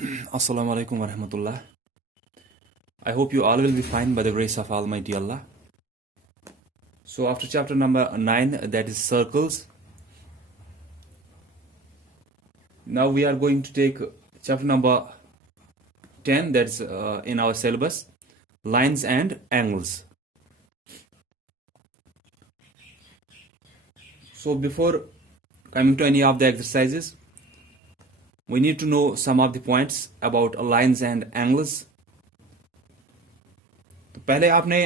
Assalamu alaikum wa rahmatullah. I hope you all will be fine by the grace of Almighty Allah. So, after chapter number 9, that is circles, now we are going to take chapter number 10, that's in our syllabus, lines and angles. So, before coming to any of the exercises, we need to know some of the points about lines and angles. तो पहले आपने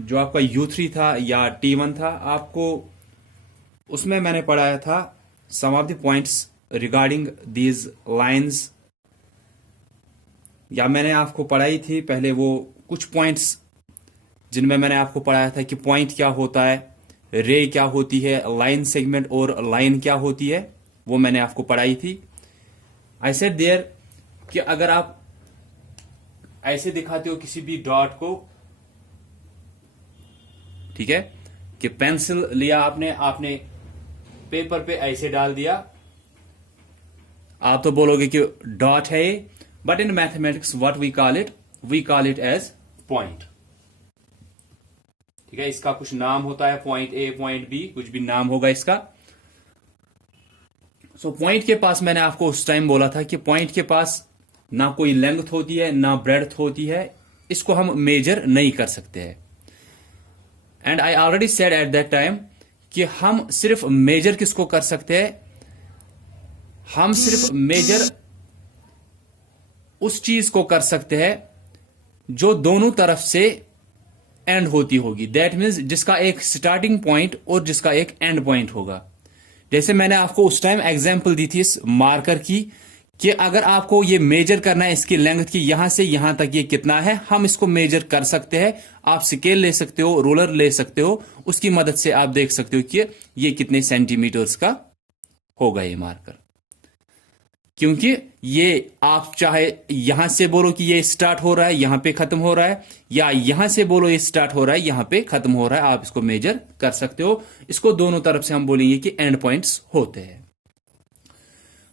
जो आपका U3 था या T1 था, आपको उसमें मैंने पढ़ाया था some of the points regarding these lines, या मैंने आपको पढ़ाई थी पहले वो कुछ पॉइंट्स जिनमें मैंने आपको पढ़ाया था कि पॉइंट क्या होता है, रे क्या होती है, लाइन सेगमेंट और लाइन क्या होती है, वो मैंने आपको पढ़ाई थी. आई सेड देयर कि अगर आप ऐसे दिखाते हो किसी भी डॉट को, ठीक है, कि पेंसिल लिया आपने पेपर पे ऐसे डाल दिया, आप तो बोलोगे कि डॉट है ये, but in mathematics what we call it as point. ठीक है, इसका कुछ नाम होता है, पॉइंट ए, पॉइंट बी, कुछ भी नाम होगा इसका. सो पॉइंट के पास मैंने आपको उस टाइम बोला था कि पॉइंट के पास ना कोई लेंथ होती है ना ब्रेड्थ होती है, इसको हम मेजर नहीं कर सकते हैं. And I already said at that time कि हम सिर्फ मेजर किसको कर सकते हैं, हम सिर्फ मेजर उस चीज को कर सकते हैं जो दोनों तरफ से एंड होती होगी. दैट मीन्स जिसका एक स्टार्टिंग पॉइंट और जिसका एक एंड पॉइंट होगा. जैसे मैंने आपको उस टाइम एग्जांपल दी थी इस मार्कर की कि अगर आपको ये मेजर करना है इसकी लेंथ की, यहां से यहां तक ये कितना है, हम इसको मेजर कर सकते हैं. आप स्केल ले सकते हो, रोलर ले सकते हो, उसकी मदद से आप देख सकते हो कि ये कितने सेंटीमीटर्स का होगा ये मार्कर. क्योंकि ये आप चाहे यहां से बोलो कि ये स्टार्ट हो रहा है यहां पे खत्म हो रहा है, या यहां से बोलो ये स्टार्ट हो रहा है यहां पे खत्म हो रहा है, आप इसको मेजर कर सकते हो. इसको दोनों तरफ से हम बोलेंगे कि एंड पॉइंट्स होते हैं.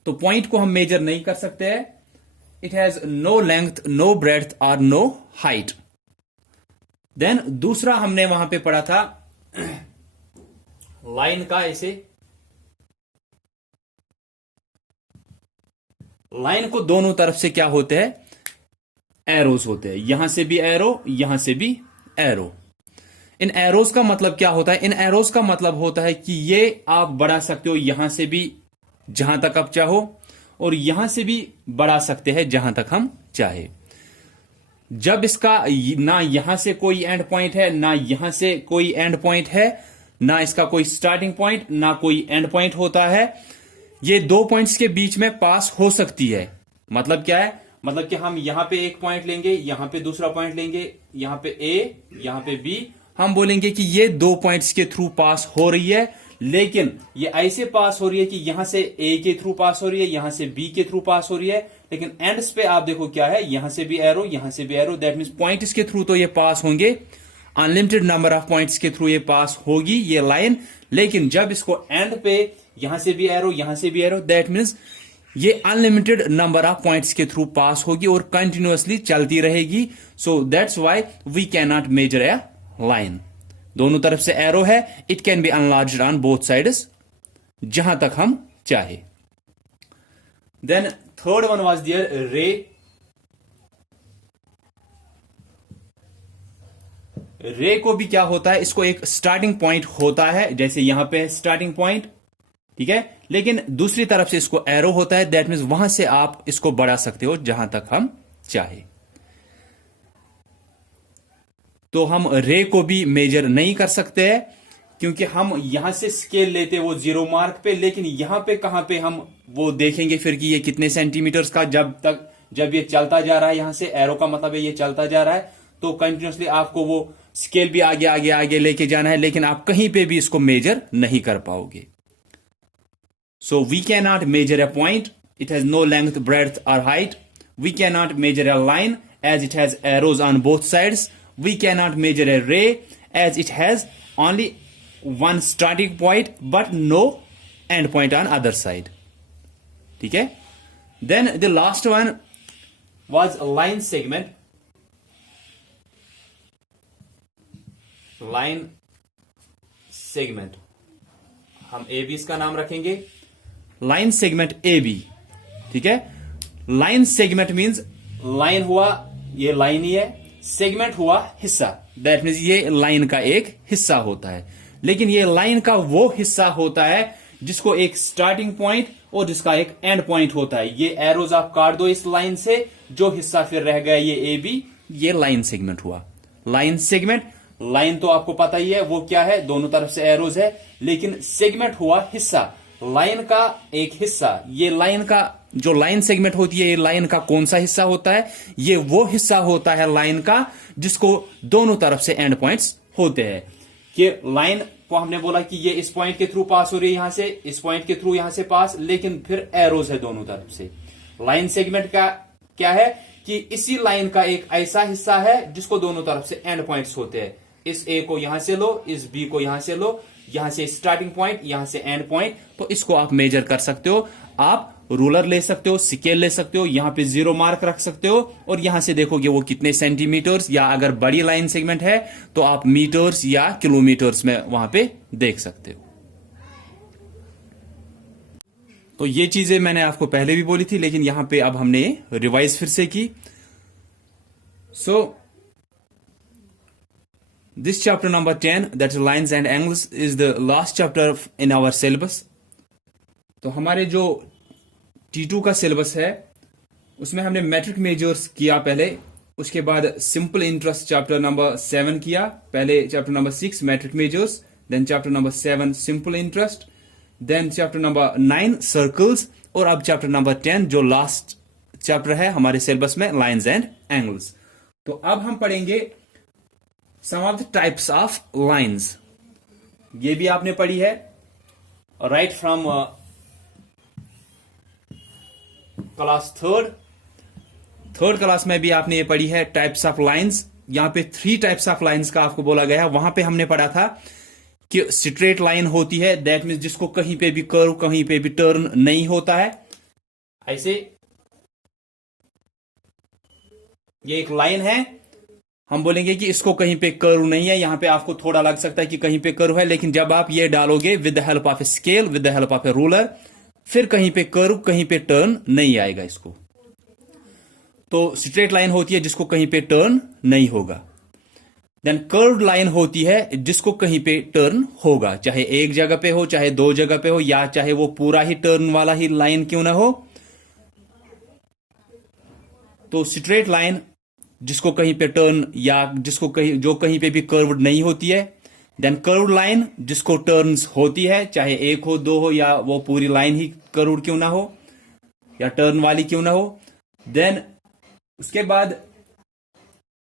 तो पॉइंट को हम मेजर नहीं कर सकते हैं. It has no length, no breadth और नो हाइट. देन दूसरा हमने वहां पे पढ़ा था लाइन का. ऐसे लाइन को दोनों तरफ से क्या होते हैं, एरोज होते हैं. यहां से भी एरो, यहां से भी एरो. इन एरोज का मतलब क्या होता है, इन एरोज का मतलब होता है कि ये आप बढ़ा सकते हो यहां से भी जहां तक आप चाहो, और यहां से भी बढ़ा सकते हैं जहां तक हम चाहे. जब इसका ना यहां से कोई एंड पॉइंट है, ना यहां से कोई एंड पॉइंट है, ना इसका कोई स्टार्टिंग पॉइंट, ना कोई एंड पॉइंट होता है, ये दो पॉइंट्स के बीच में पास हो सकती है. मतलब क्या है, मतलब कि हम यहां पे एक पॉइंट लेंगे, यहां पे दूसरा पॉइंट लेंगे, यहां पे ए, यहां पे बी, हम बोलेंगे कि ये दो पॉइंट्स के थ्रू पास हो रही है. लेकिन ये ऐसे पास हो रही है कि यहां से ए के थ्रू पास हो रही है, यहां से बी के थ्रू पास हो रही है, लेकिन एंड्स पे आप देखो क्या है, यहां से भी एरो, यहां से भी एरो. दैट मीन्स पॉइंट्स के थ्रू तो ये पास होंगे, अनलिमिटेड नंबर ऑफ पॉइंट्स के थ्रू ये पास होगी ये लाइन. लेकिन जब इसको एंड पे यहां से भी एरो, यहां से भी एरो, दैट मीन्स ये अनलिमिटेड नंबर ऑफ पॉइंट्स के थ्रू पास होगी और कंटिन्यूअसली चलती रहेगी. So that's why we can not measure a line. दोनों तरफ से एरो है, it can be enlarged on both sides जहां तक हम चाहे. Then third one was there ray. Ray को भी क्या होता है, इसको एक स्टार्टिंग पॉइंट होता है, जैसे यहां पे स्टार्टिंग पॉइंट, ठीक है, लेकिन दूसरी तरफ से इसको एरो होता है. दैट मीन्स वहां से आप इसको बढ़ा सकते हो जहां तक हम चाहे. तो हम रे को भी मेजर नहीं कर सकते हैं क्योंकि हम यहां से स्केल लेते वो जीरो मार्क पे, लेकिन यहां पे कहां पे हम वो देखेंगे फिर कि ये कितने सेंटीमीटर्स का, जब ये चलता जा रहा है, यहां से एरो का मतलब है ये चलता जा रहा है, तो कंटिन्यूसली आपको वो स्केल भी आगे आगे आगे लेके जाना है, लेकिन आप कहीं पे भी इसको मेजर नहीं कर पाओगे. So we cannot measure a point. It has no length, breadth or height. We cannot measure a line as it has arrows on both sides. We cannot measure a ray as it has only one starting point but no end point on other side. ठीक है। Then the last one was line segment. Line segment हम A B इसका नाम रखेंगे, line segment A B, ठीक है। Line segment means line हुआ, ये लाइन ही है, सेगमेंट हुआ हिस्सा, दैट मीन्स ये लाइन का एक हिस्सा होता है। लेकिन ये लाइन का वो हिस्सा होता है जिसको एक स्टार्टिंग पॉइंट और जिसका एक एंड पॉइंट होता है। ये एरोज आप काट दो इस लाइन से, जो हिस्सा फिर रह गया ये ए बी, ये लाइन सेगमेंट हुआ। लाइन सेगमेंट, लाइन तो आपको पता ही है वो क्या है, दोनों तरफ से एरोज है, लेकिन सेगमेंट हुआ हिस्सा, लाइन का एक हिस्सा। ये लाइन का जो लाइन सेगमेंट होती है, ये लाइन का कौन सा हिस्सा होता है? ये वो हिस्सा होता है लाइन का जिसको दोनों तरफ से एंड पॉइंट्स होते हैं। कि लाइन को हमने बोला कि ये इस पॉइंट के थ्रू पास हो रही है, यहां से इस पॉइंट के थ्रू यहां से पास, लेकिन फिर एरोज है दोनों तरफ से। लाइन सेगमेंट का क्या है कि इसी लाइन का एक ऐसा हिस्सा है जिसको दोनों तरफ से एंड पॉइंट्स होते हैं। इस ए को यहां से लो, इस बी को यहां से लो, यहां से स्टार्टिंग पॉइंट, यहां से एंड पॉइंट, तो इसको आप मेजर कर सकते हो। आप रूलर ले सकते हो, स्केल ले सकते हो, यहां पे 0 मार्क रख सकते हो और यहां से देखोगे वो कितने सेंटीमीटर्स, या अगर बड़ी लाइन सेगमेंट है तो आप मीटर्स या किलोमीटर्स में वहां पे देख सकते हो। तो ये चीजें मैंने आपको पहले भी बोली थी, लेकिन यहां पे अब हमने रिवाइज फिर से की। सो this chapter number 10, that is lines and angles, is the last chapter in our syllabus. तो हमारे जो T2 का सिलेबस है उसमें हमने मेट्रिक मेजर्स किया पहले, उसके बाद सिंपल इंटरेस्ट चैप्टर नंबर 7 किया, पहले chapter number 6 metric measures, then chapter number 7 simple interest, then chapter number 9 circles, और अब चैप्टर नंबर 10 जो लास्ट चैप्टर है हमारे सिलेबस में, लाइन्स एंड एंगल्स। तो अब हम पढ़ेंगे some of the types of lines. ये भी आपने पढ़ी है right from class third class में भी आपने ये पढ़ी है टाइप्स ऑफ लाइन्स। यहां पे 3 टाइप्स ऑफ लाइन्स का आपको बोला गया है। वहां पे हमने पढ़ा था कि स्ट्रेट लाइन होती है, दैट मीन्स जिसको कहीं पे भी कर्व, कहीं पे भी टर्न नहीं होता है। ऐसे ये एक लाइन है, हम बोलेंगे कि इसको कहीं पे कर्व नहीं है। यहां पे आपको थोड़ा लग सकता है कि कहीं पे कर्व है, लेकिन जब आप ये डालोगे with the help of a scale, with the help of A ruler, फिर कहीं पे कर्व, कहीं पे टर्न नहीं आएगा इसको। तो स्ट्रेट लाइन होती है जिसको कहीं पे टर्न नहीं होगा। देन कर्व्ड लाइन होती है जिसको कहीं पे टर्न होगा, चाहे एक जगह पे हो, चाहे 2 जगह पे हो, या चाहे वो पूरा ही टर्न वाला ही लाइन क्यों ना हो। तो स्ट्रेट लाइन जिसको कहीं पे टर्न, या जिसको कहीं, जो कहीं पे भी कर्व्ड नहीं होती है। देन कर्व्ड लाइन जिसको टर्न्स होती है, चाहे 1 हो, 2 हो, या वो पूरी लाइन ही कर्व्ड क्यों ना हो, या टर्न वाली क्यों ना हो। देन उसके बाद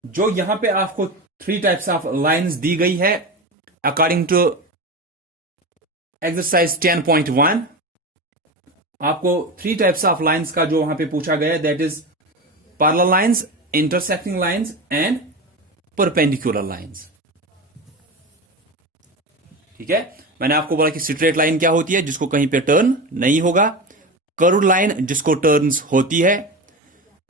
जो यहां पे आपको 3 टाइप्स ऑफ लाइन्स दी गई है अकॉर्डिंग टू एक्सरसाइज 10.1, आपको 3 टाइप्स ऑफ लाइन्स का जो वहां पे पूछा गया है, that is parallel lines, intersecting lines and perpendicular lines। ठीक है, मैंने आपको बोला कि स्ट्रेट लाइन क्या होती है जिसको कहीं पे टर्न नहीं होगा, कर्व्ड लाइन जिसको टर्न्स होती है।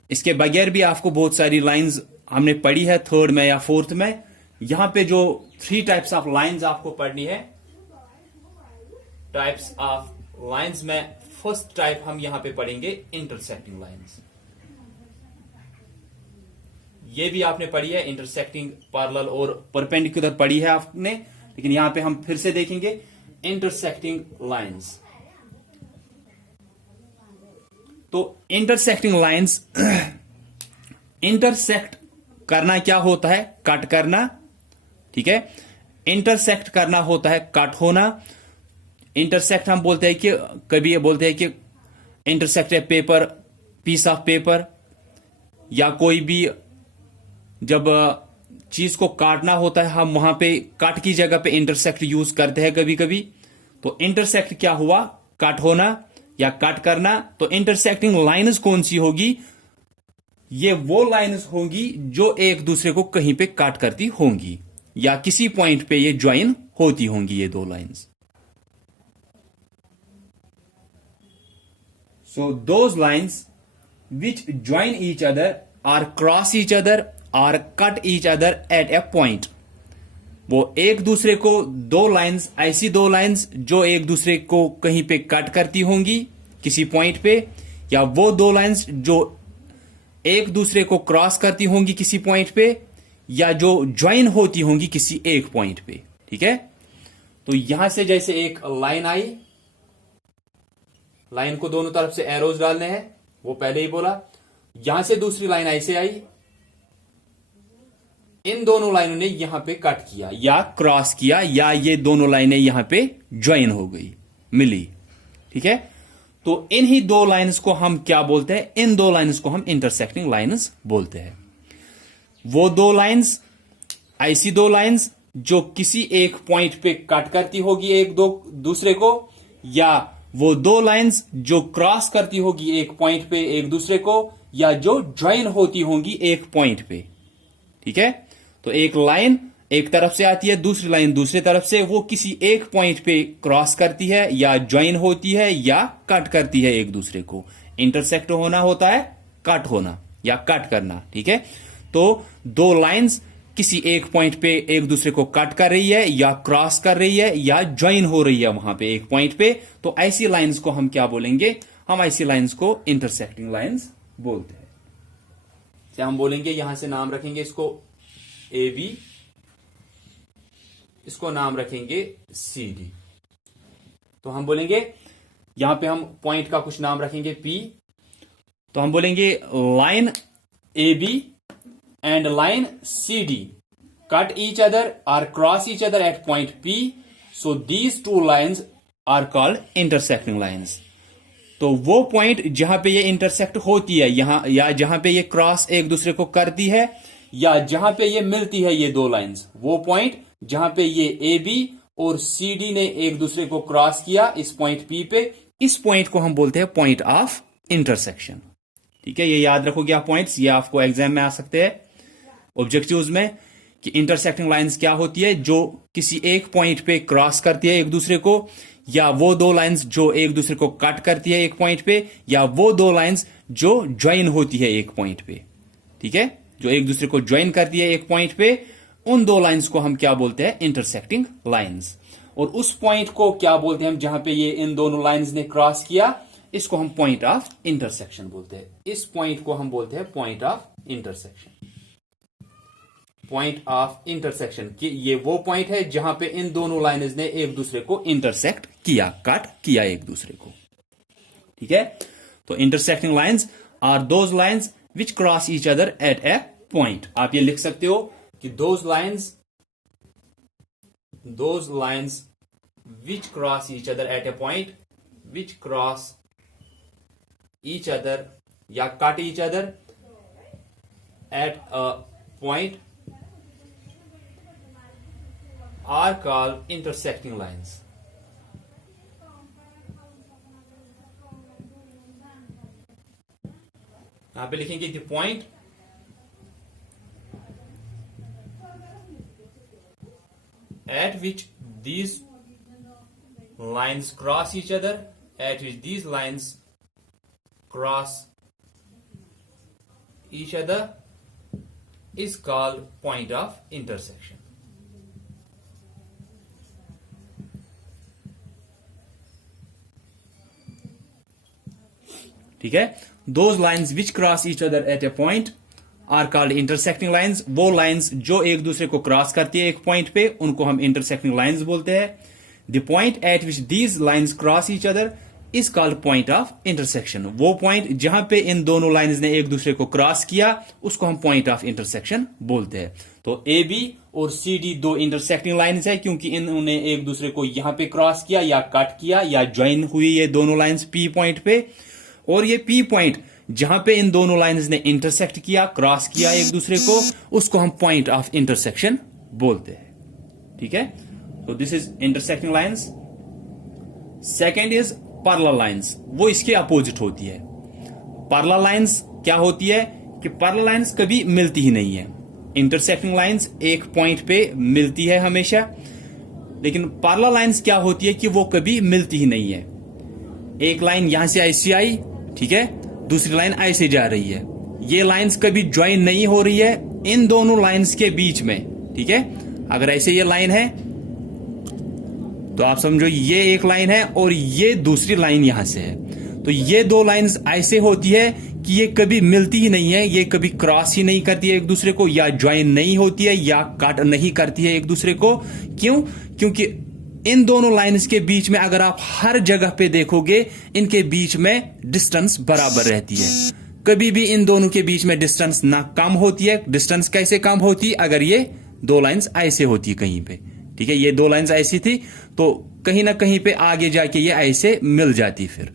इसके बगैर भी आपको बहुत सारी लाइंस हमने पढ़ी है 3rd में या 4th में। यहां पे जो 3 टाइप्स ऑफ लाइंस आपको पढ़नी है, टाइप्स ऑफ लाइंस में फर्स्ट टाइप हम यहां पे पढ़ेंगे इंटरसेक्टिंग लाइंस। ये भी आपने पढ़ी है, इंटरसेक्टिंग, पैरेलल और परपेंडिकुलर पढ़ी है आपने, लेकिन यहां पे हम फिर से देखेंगे इंटरसेक्टिंग लाइंस। तो इंटरसेक्टिंग लाइंस, इंटरसेक्ट करना क्या होता है? कट करना। ठीक है, इंटरसेक्ट करना होता है कट होना। इंटरसेक्ट हम बोलते हैं कि, कभी ये बोलते हैं कि intersect a paper, piece of paper, या कोई भी जब चीज को काटना होता है हम वहां पे कट की जगह पे इंटरसेक्ट यूज करते हैं कभी कभी। तो इंटरसेक्ट क्या हुआ? कट होना या कट करना। तो इंटरसेक्टिंग लाइन्स कौन सी होगी? ये वो लाइन्स होंगी जो एक दूसरे को कहीं पे कट करती होंगी, या किसी पॉइंट पे ये ज्वाइन होती होंगी, ये 2 lines. So those lines which join each other or cross each other or cut each other at a point. वो एक दूसरे को दो लाइंस, ऐसी दो लाइंस जो एक दूसरे को कहीं पे कट करती होंगी किसी पॉइंट पे, या वो दो लाइंस जो एक दूसरे को क्रॉस करती होंगी किसी पॉइंट पे, या जो ज्वाइन होती होंगी किसी एक पॉइंट पे। ठीक है, तो यहां से जैसे एक लाइन आई, लाइन को दोनों तरफ से एरोज डालने हैं, वो पहले ही बोला। यहां से दूसरी लाइन ऐसे आई, इन दोनों लाइनों ने यहां पे कट किया या क्रॉस किया, या ये दोनों लाइनें यहां पे ज्वाइन हो गई, मिली। ठीक है, तो इन ही दो लाइंस को हम क्या बोलते हैं? इन दो लाइंस को हम इंटरसेक्टिंग लाइंस बोलते हैं। वो दो लाइंस, ऐसी दो लाइंस जो किसी एक पॉइंट पे कट करती होगी एक दो दूसरे को, या वो दो लाइंस जो क्रॉस करती होगी एक पॉइंट पे एक दूसरे को, या जो ज्वाइन होती होंगी एक पॉइंट पे। ठीक है, तो एक लाइन एक तरफ से आती है, दूसरी लाइन दूसरी तरफ से, वो किसी एक पॉइंट पे क्रॉस करती है या ज्वाइन होती है या कट करती है एक दूसरे को। इंटरसेक्ट होना होता है कट होना या कट करना। ठीक है, तो दो लाइंस किसी एक पॉइंट पे एक दूसरे को कट कर रही है या क्रॉस कर रही है या ज्वाइन हो रही है वहां पे एक पॉइंट पे, तो ऐसी लाइंस को हम क्या बोलेंगे? हम ऐसी लाइंस को इंटरसेक्टिंग लाइंस बोलते हैं। से हम बोलेंगे, यहां से नाम रखेंगे इसको ए बी, इसको नाम रखेंगे सी डी। तो हम बोलेंगे यहां पे हम पॉइंट का कुछ नाम रखेंगे पी, तो हम बोलेंगे line A B and line CD cut each other or cross each other at point P, so these two lines are called intersecting lines. तो वो पॉइंट जहां पे ये इंटरसेक्ट होती है यहां, या जहां पे ये क्रॉस एक दूसरे को करती है, या जहां पे ये मिलती है ये दो लाइंस, वो पॉइंट जहां पे ये AB और CD ने एक दूसरे को क्रॉस किया इस पॉइंट P पे, इस पॉइंट को हम बोलते हैं पॉइंट ऑफ इंटरसेक्शन। ठीक है, ये याद रखोगे आप पॉइंट्स, ये आपको एग्जाम में आ सकते हैं ऑब्जेक्टिव्स में, कि इंटरसेक्टिंग लाइंस क्या होती है? जो किसी एक पॉइंट पे क्रॉस करती है एक दूसरे को, या वो दो लाइंस जो एक दूसरे को कट करती है एक पॉइंट पे, या वो दो लाइंस जो ज्वाइन होती है एक पॉइंट पे। ठीक है, जो एक दूसरे को ज्वाइन करती है एक पॉइंट पे, उन दो लाइंस को हम क्या बोलते हैं? Intersecting lines. और उस पॉइंट को क्या बोलते हैं हम जहां पे ये इन दोनों लाइंस ने क्रॉस किया? इसको हम पॉइंट ऑफ इंटरसेक्शन बोलते हैं। इस पॉइंट को हम बोलते हैं point of intersection. Point of intersection कि ये वो पॉइंट है जहां पे इन दोनों लाइन्स ने एक दूसरे को इंटरसेक्ट किया, कट किया एक दूसरे को। ठीक है, तो intersecting lines are those lines which cross each other at a point. आप ये लिख सकते हो कि those lines which cross each other at a point, which cross each other या cut each other at a point are called intersecting lines. यहां पे लिखेंगे the point at which these lines cross each other, at which these lines cross each other is called point of intersection. ठीक है, those lines which cross each other at a point are called intersecting lines. वो lines जो एक दूसरे को cross करती है एक पॉइंट पे, उनको हम इंटरसेक्टिंग लाइन्स बोलते हैं। The point eight which these lines cross each other is called point of intersection. वो पॉइंट जहां पे इन दोनों लाइन्स ने एक दूसरे को क्रॉस किया उसको हम पॉइंट ऑफ इंटरसेक्शन बोलते हैं। तो ए बी और सी डी दो इंटरसेक्टिंग लाइन्स है, क्योंकि इन्होंने एक दूसरे को यहां पे क्रॉस किया या कट किया या ज्वाइन हुई ये दोनों लाइन्स पी पॉइंट पे। और ये पी पॉइंट जहां पे इन दोनों लाइंस ने इंटरसेक्ट किया, क्रॉस किया एक दूसरे को, उसको हम पॉइंट ऑफ इंटरसेक्शन बोलते हैं। ठीक है, तो this is intersecting lines. Second is parallel lines, वो इसके अपोजिट होती है। पैरेलल लाइंस क्या होती है कि पैरेलल लाइंस कभी मिलती ही नहीं है। इंटरसेक्टिंग लाइंस एक पॉइंट पे मिलती है हमेशा, लेकिन पैरेलल लाइंस क्या होती है कि वो कभी मिलती ही नहीं है। एक लाइन यहां से ऐसी आई ठीक है, दूसरी लाइन ऐसे जा रही है। ये लाइंस कभी ज्वाइन नहीं हो रही है इन दोनों लाइंस के बीच में, ठीक है। अगर ऐसे ये लाइन है तो आप समझो ये एक लाइन है और ये दूसरी लाइन यहां से है। तो ये दो लाइंस ऐसे होती है कि ये कभी मिलती ही नहीं है, ये कभी क्रॉस ही नहीं करती है एक दूसरे को, या ज्वाइन नहीं होती है, या कट नहीं करती है एक दूसरे को। क्यों? क्योंकि इन दोनों लाइंस के बीच में अगर आप हर जगह पे देखोगे, इनके बीच में डिस्टेंस बराबर रहती है। कभी भी इन दोनों के बीच में डिस्टेंस ना कम होती है। डिस्टेंस कैसे कम होती है? अगर ये दो लाइंस ऐसे होती कहीं पे, ठीक है, ये दो लाइंस ऐसी थी तो कहीं ना कहीं पे आगे जाके ये ऐसे मिल जाती फिर,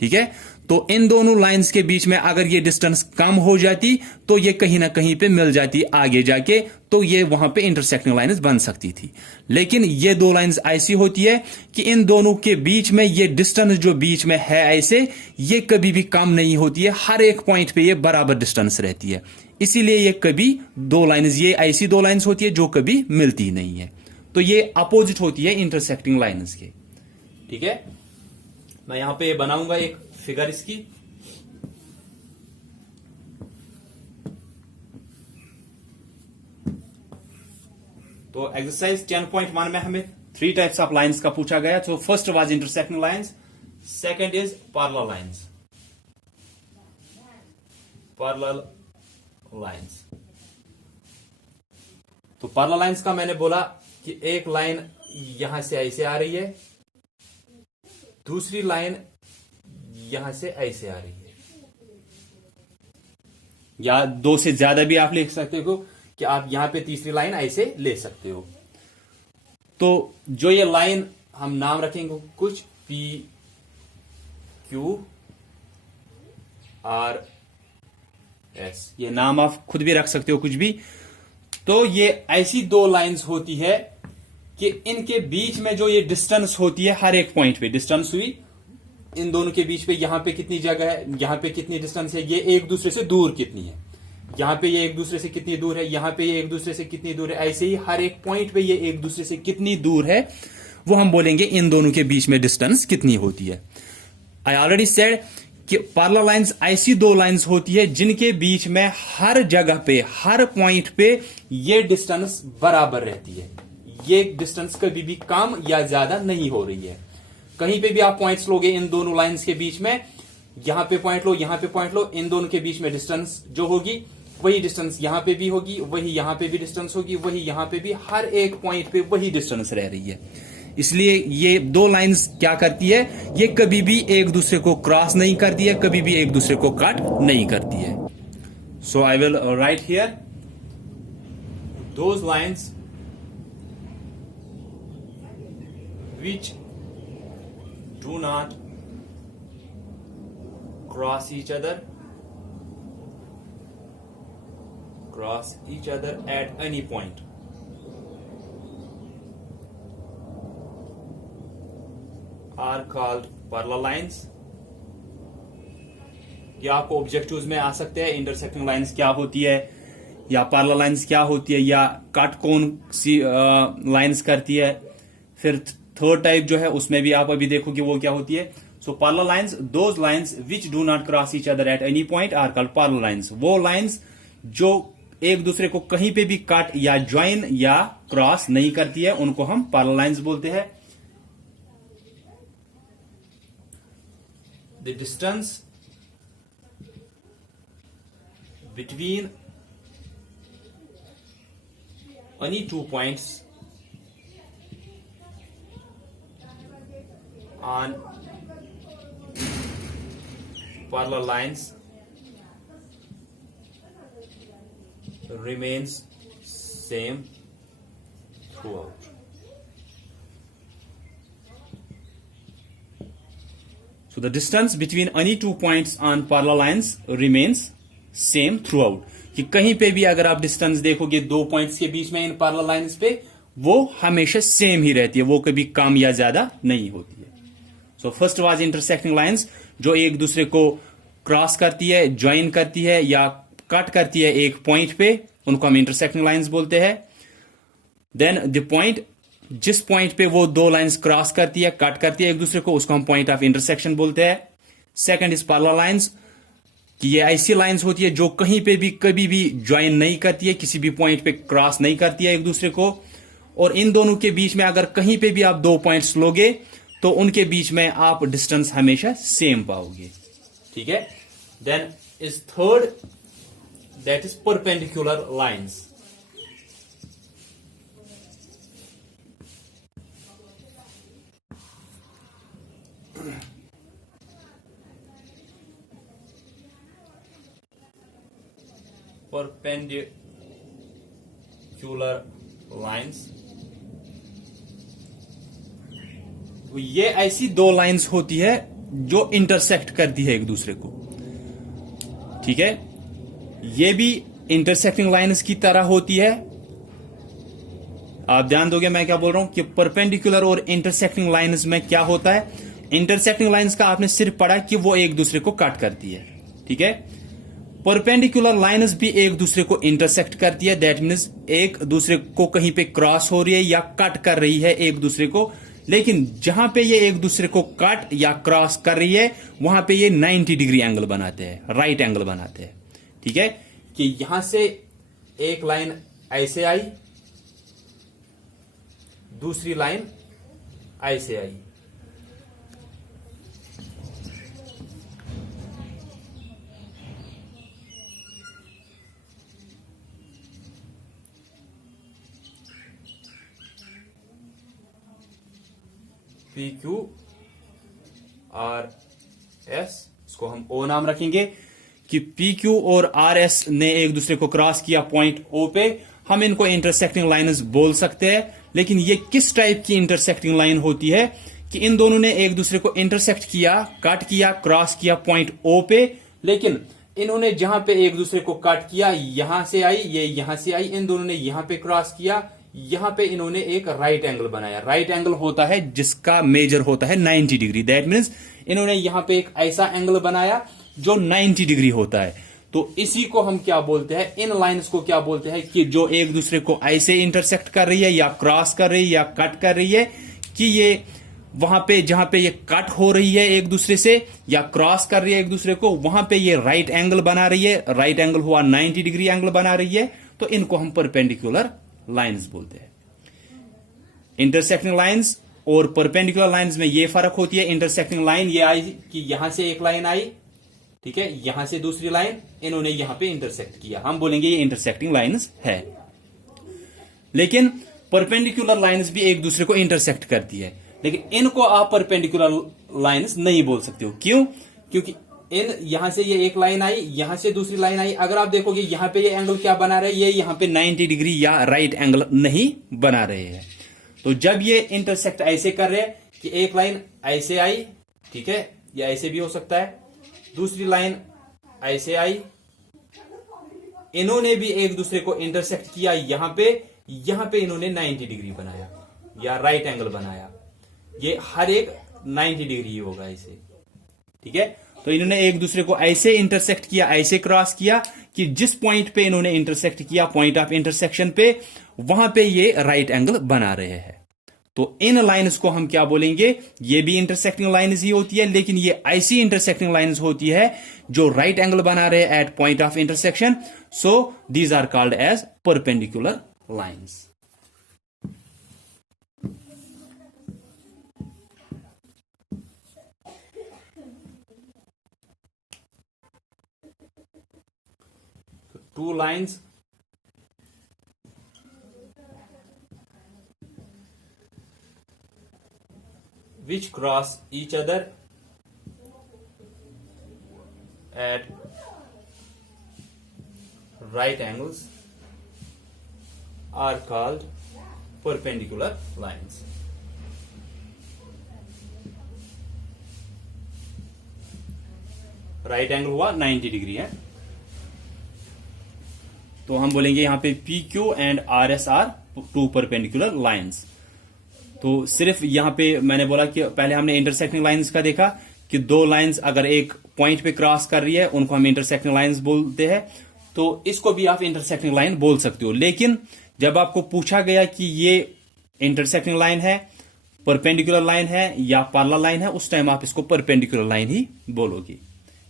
ठीक है। तो इन दोनों लाइंस के बीच में अगर ये डिस्टेंस कम हो जाती तो ये कहीं ना कहीं पे मिल जाती आगे जाके, तो ये वहां पे इंटरसेक्टिंग लाइंस बन सकती थी। लेकिन ये दो लाइंस ऐसी होती है कि इन दोनों के बीच में ये डिस्टेंस जो बीच में है ऐसे, ये कभी भी कम नहीं होती है, हर एक पॉइंट पे ये बराबर डिस्टेंस रहती है। इसीलिए ये कभी दो लाइंस, ये ऐसी दो लाइंस होती है जो कभी मिलती नहीं है। तो ये अपोजिट होती है इंटरसेक्टिंग लाइंस के, ठीक है। मैं यहां पे बनाऊंगा एक फिगर इसकी। तो एक्सरसाइज 10.1 में हमें 3 टाइप्स ऑफ लाइंस का पूछा गया। तो first was intersecting lines, second is parallel lines. Parallel lines, तो पैरेलल लाइंस का मैंने बोला कि एक लाइन यहां से ऐसे आ रही है, दूसरी लाइन यहां से ऐसे आ रही है, या दो से ज्यादा भी आप लिख सकते हो कि आप यहां पे तीसरी लाइन ऐसे ले सकते हो। तो जो ये लाइन हम नाम रखेंगे कुछ P Q R S, ये नाम आप खुद भी रख सकते हो कुछ भी। तो ये ऐसी दो लाइंस होती है कि इनके बीच में जो ये डिस्टेंस होती है, हर एक पॉइंट पे डिस्टेंस हुई इन दोनों के बीच पे, यहां पे कितनी जगह है, यहां पे कितनी डिस्टेंस है, ये एक दूसरे से दूर कितनी है, यहां पे ये एक दूसरे से कितनी दूर है, यहां पे ये एक दूसरे से कितनी दूर है, ऐसे ही हर एक पॉइंट पे ये एक दूसरे से कितनी दूर है, वो हम बोलेंगे इन दोनों के बीच में डिस्टेंस कितनी होती है। आई ऑलरेडी सेड कि पैरेलल लाइंस ऐसी दो लाइंस होती है जिनके बीच में हर जगह पे, हर पॉइंट पे ये डिस्टेंस बराबर रहती है। ये डिस्टेंस कभी भी कम या ज्यादा नहीं हो रही है। कहीं पे भी आप पॉइंट्स लोगे इन दोनों लाइंस के बीच में, यहां पे पॉइंट लो, यहां पे पॉइंट लो, इन दोनों के बीच में डिस्टेंस जो होगी वही डिस्टेंस यहां पे भी होगी, वही यहां पे भी डिस्टेंस होगी, वही यहां पे भी, हर एक पॉइंट पे वही डिस्टेंस रह रही है। इसलिए ये दो लाइंस क्या करती है, ये कभी भी एक दूसरे को क्रॉस नहीं करती है, कभी भी एक दूसरे को कट नहीं करती है। So I will write here those lines which do not cross each other at any point are called parallel lines। ये आपको ऑब्जेक्टिव्स में आ सकते हैं, इंटरसेक्टिंग लाइंस क्या होती है, या पैरेलल लाइंस क्या होती है, या कट कौन सी लाइंस करती है। फिर थर्ड टाइप जो है उसमें भी आप अभी देखोगे वो क्या होती है। So parallel lines, those lines which do not cross each other at any point are called parallel lines. वो लाइंस जो एक दूसरे को कहीं पे भी कट या ज्वाइन या क्रॉस नहीं करती है, उनको हम पैरेलल लाइंस बोलते हैं। The distance between any two points on parallel lines remains same throughout। So the distance between any two points on parallel lines remains same throughout। कि कहीं पे भी अगर आप डिस्टेंस देखोगे दो पॉइंट्स के बीच में इन पैरेलल लाइंस पे, वो हमेशा सेम ही रहती है, वो कभी कम या ज्यादा नहीं होती है। So first was intersecting lines, जो एक दूसरे को क्रॉस करती है, ज्वाइन करती है या कट करती है एक पॉइंट पे, उनको हम इंटरसेक्टिंग लाइंस बोलते हैं। देन द पॉइंट, जिस पॉइंट पे वो दो लाइंस क्रॉस करती है, कट करती है एक दूसरे को, उसको हम पॉइंट ऑफ इंटरसेक्शन बोलते हैं। सेकंड इज पैरेलल लाइंस, कि ये ऐसी लाइंस होती है जो कहीं पे भी कभी भी ज्वाइन नहीं करती है, किसी भी पॉइंट पे क्रॉस नहीं करती है एक दूसरे को, और इन दोनों के बीच में अगर कहीं पे भी आप दो पॉइंट्स लोगे तो उनके बीच में आप डिस्टेंस हमेशा सेम पाओगे। ठीक है। Then is third, that is perpendicular lines. Perpendicular lines, ये ऐसी दो लाइंस होती है जो इंटरसेक्ट करती है एक दूसरे को। ठीक है। ये भी इंटरसेक्टिंग लाइंस की तरह होती है। आप ध्यान दोगे मैं क्या बोल रहा हूं कि परपेंडिकुलर और इंटरसेक्टिंग लाइंस में क्या होता है। इंटरसेक्टिंग लाइंस का आपने सिर्फ पढ़ा कि वो एक दूसरे को कट करती है। ठीक है। परपेंडिकुलर लाइंस भी एक दूसरे को इंटरसेक्ट करती है, दैट मीन्स एक दूसरे को कहीं पे क्रॉस हो रही है या कट कर रही है एक दूसरे को, लेकिन जहां पे ये एक दूसरे को कट या क्रॉस कर रही है वहां पे ये 90 डिग्री एंगल बनाते हैं, राइट एंगल बनाते हैं। ठीक है। कि यहां से एक लाइन ऐसे आई, दूसरी लाइन ऐसे आई, पी क्यू आर एस, इसको हम ओ नाम रखेंगे कि पी क्यू और आर एस ने एक दूसरे को क्रॉस किया पॉइंट ओ पे, हम इनको इंटरसेक्टिंग लाइन्स बोल सकते हैं। लेकिन ये किस टाइप की इंटरसेक्टिंग लाइन होती है कि इन दोनों ने एक दूसरे को इंटरसेक्ट किया, कट किया, क्रॉस किया पॉइंट ओ पे, लेकिन इन्होंने जहां पे एक दूसरे को कट किया, यहां से आई, ये यहां से आई, इन दोनों ने यहां पे क्रॉस किया, यहां पे इन्होंने एक राइट एंगल बनाया। राइट एंगल होता है जिसका मेजर होता है 90 डिग्री, दैट मीन्स इन्होंने यहां पे एक ऐसा एंगल बनाया जो 90 डिग्री होता है। तो इसी को हम क्या बोलते हैं, इन लाइंस को क्या बोलते हैं कि जो एक दूसरे को ऐसे इंटरसेक्ट कर रही है या क्रॉस कर रही है या कट कर रही है, कि ये वहां पे जहां पे ये कट हो रही है एक दूसरे से या क्रॉस कर रही है एक दूसरे को, वहां पे ये राइट एंगल बना रही है, राइट एंगल हुआ 90 डिग्री एंगल बना रही है, तो इनको हम परपेंडिकुलर लाइंस बोलते हैं। इंटरसेक्टिंग लाइंस और परपेंडिकुलर लाइंस में ये फर्क होती है। इंटरसेक्टिंग लाइन ये आई कि यहां से एक लाइन आई, ठीक है, यहां से दूसरी लाइन, इन्होंने यहां पे इंटरसेक्ट किया, हम बोलेंगे ये इंटरसेक्टिंग लाइंस है। लेकिन परपेंडिकुलर लाइंस भी एक दूसरे को इंटरसेक्ट करती है, लेकिन इनको आप परपेंडिकुलर लाइंस नहीं बोल सकते हो। क्यों? क्योंकि इन यहां से ये एक लाइन आई, यहां से दूसरी लाइन आई, अगर आप देखोगे यहां पे ये एंगल क्या बना रहे हैं, ये यहां पे 90 डिग्री या राइट एंगल नहीं बना रहे हैं। तो जब ये इंटरसेक्ट ऐसे कर रहे हैं कि एक लाइन ऐसे आई, ठीक है, या ऐसे भी हो सकता है, दूसरी लाइन ऐसे आई, इन्होंने भी एक दूसरे को इंटरसेक्ट किया यहां पे इन्होंने 90 डिग्री बनाया या राइट एंगल बनाया। ये हर एक 90 डिग्री होगा इसे, ठीक है। तो इन्होंने एक दूसरे को ऐसे इंटरसेक्ट किया, ऐसे क्रॉस किया कि जिस पॉइंट पे इन्होंने इंटरसेक्ट किया, पॉइंट ऑफ इंटरसेक्शन पे, वहां पे ये राइट एंगल बना रहे हैं। तो इन लाइंस को हम क्या बोलेंगे, ये भी इंटरसेक्टिंग लाइंस ही होती है, लेकिन ये ऐसी इंटरसेक्टिंग लाइंस होती है जो राइट एंगल बना रहे हैं at point of intersection. So these are called as perpendicular lines. Two lines which cross each other at right angles are called perpendicular lines. Right angle हुआ 90 डिग्री है, तो हम बोलेंगे यहां पे P Q and R S are two perpendicular lines. तो सिर्फ यहां पे मैंने बोला कि पहले हमने इंटरसेक्टिंग लाइंस का देखा कि दो लाइंस अगर एक पॉइंट पे क्रॉस कर रही है उनको हम इंटरसेक्टिंग लाइंस बोलते हैं, तो इसको भी आप इंटरसेक्टिंग लाइन बोल सकते हो। लेकिन जब आपको पूछा गया कि ये इंटरसेक्टिंग लाइन है परपेंडिकुलर लाइन है या पैरेलल लाइन है, उस टाइम आप इसको परपेंडिकुलर लाइन ही बोलोगे।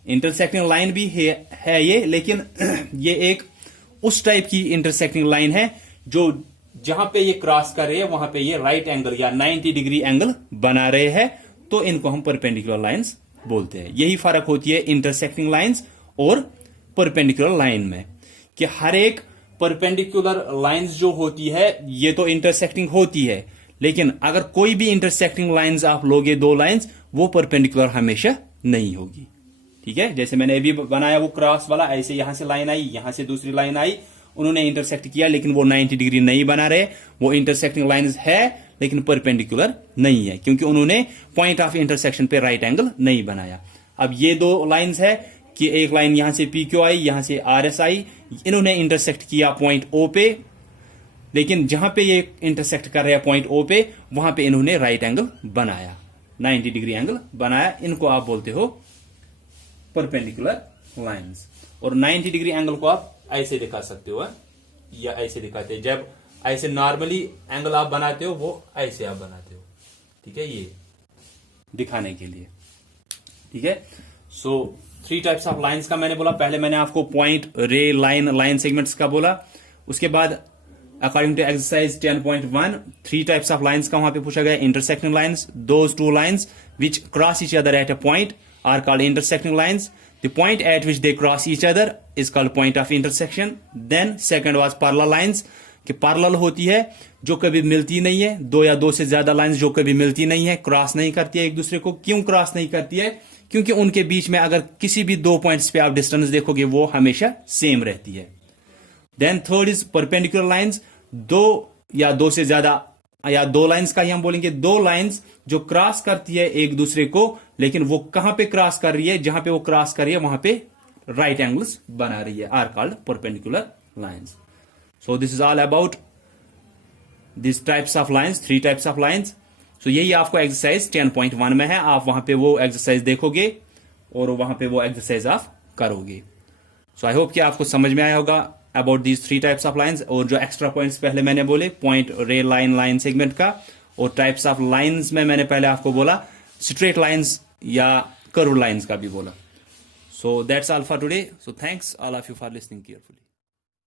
इंटरसेक्टिंग लाइन भी है ये, लेकिन ये एक उस टाइप की इंटरसेक्टिंग लाइन है जो जहां पे ये क्रॉस कर रही है वहां पे ये राइट एंगल या 90 डिग्री एंगल बना रहे हैं, तो इनको हम परपेंडिकुलर लाइंस बोलते हैं। यही फर्क होती है इंटरसेक्टिंग लाइंस और परपेंडिकुलर लाइन में, कि हर एक परपेंडिकुलर लाइंस जो होती है ये तो इंटरसेक्टिंग होती है, लेकिन अगर कोई भी इंटरसेक्टिंग लाइंस आप लोगे, दो लाइंस, वो परपेंडिकुलर हमेशा नहीं होगी। ठीक है, जैसे मैंने अभी बनाया वो क्रॉस वाला, ऐसे यहां से लाइन आई, यहां से दूसरी लाइन आई, उन्होंने इंटरसेक्ट किया, लेकिन वो 90 डिग्री नहीं बना रहे, वो इंटरसेक्टिंग लाइंस है लेकिन परपेंडिकुलर नहीं है, क्योंकि उन्होंने पॉइंट ऑफ इंटरसेक्शन पे राइट एंगल नहीं बनाया। अब ये दो लाइंस है कि एक लाइन यहां से PQ आई, यहां से RS आई, इन्होंने इंटरसेक्ट किया पॉइंट O पे, लेकिन जहां पे ये इंटरसेक्ट कर रहे हैं पॉइंट O पे, वहां पे इन्होंने राइट एंगल बनाया, 90 डिग्री एंगल बनाया। इनको आप बोलते हो परपेंडिकुलर लाइंस। और 90 डिग्री एंगल को आप ऐसे दिखा सकते हो, या ऐसे दिखाते हैं। जब ऐसे नॉर्मली एंगल आप बनाते हो, वो ऐसे आप बनाते हो। ठीक है, ये दिखाने के लिए। ठीक है, सो 3 टाइप्स ऑफ लाइंस का मैंने बोला। पहले मैंने आपको पॉइंट, रे, लाइन सेगमेंट्स का बोला। उसके बाद according to exercise 10.1 3 types of lines का वहां पे पूछा गया। Intersecting lines, those 2 lines which cross each other at a point are called intersecting lines. The point at which they cross each other is called point of intersection. Then second was parallel lines, कि parallel होती है, जो कभी मिलती नहीं है, दो या दो से ज्यादा लाइंस जो कभी मिलती नहीं है, क्रॉस नहीं करती है एक दूसरे को। क्यों क्रॉस नहीं करती है? क्योंकि उनके बीच में अगर किसी भी 2 पॉइंट्स पे आप डिस्टेंस देखोगे, वो हमेशा सेम रहती है। Then third is perpendicular lines, दो या दो से ज्यादा, या 2 लाइंस का ही हम बोलेंगे, 2 लाइंस जो क्रॉस करती है एक दूसरे को, लेकिन वो कहां पे क्रॉस कर रही है, जहां पे वो क्रॉस कर रही है वहां पे राइट एंगल्स बना रही है, are called perpendicular lines. So this is all about this types of lines, 3 types of lines. So यही आपको एक्सरसाइज 10.1 में है, आप वहां पे वो एक्सरसाइज देखोगे और वहां पे वो एक्सरसाइज आप करोगे। सो आई होप कि आपको समझ में आया होगा about these 3 types of lines. और जो एक्स्ट्रा पॉइंट्स पहले मैंने बोले, पॉइंट, रे, लाइन सेगमेंट का, और टाइप्स ऑफ लाइंस में मैंने पहले आपको बोला स्ट्रेट लाइंस या कर्व लाइंस का भी बोला। So that's all for today. So thanks all of you for listening carefully.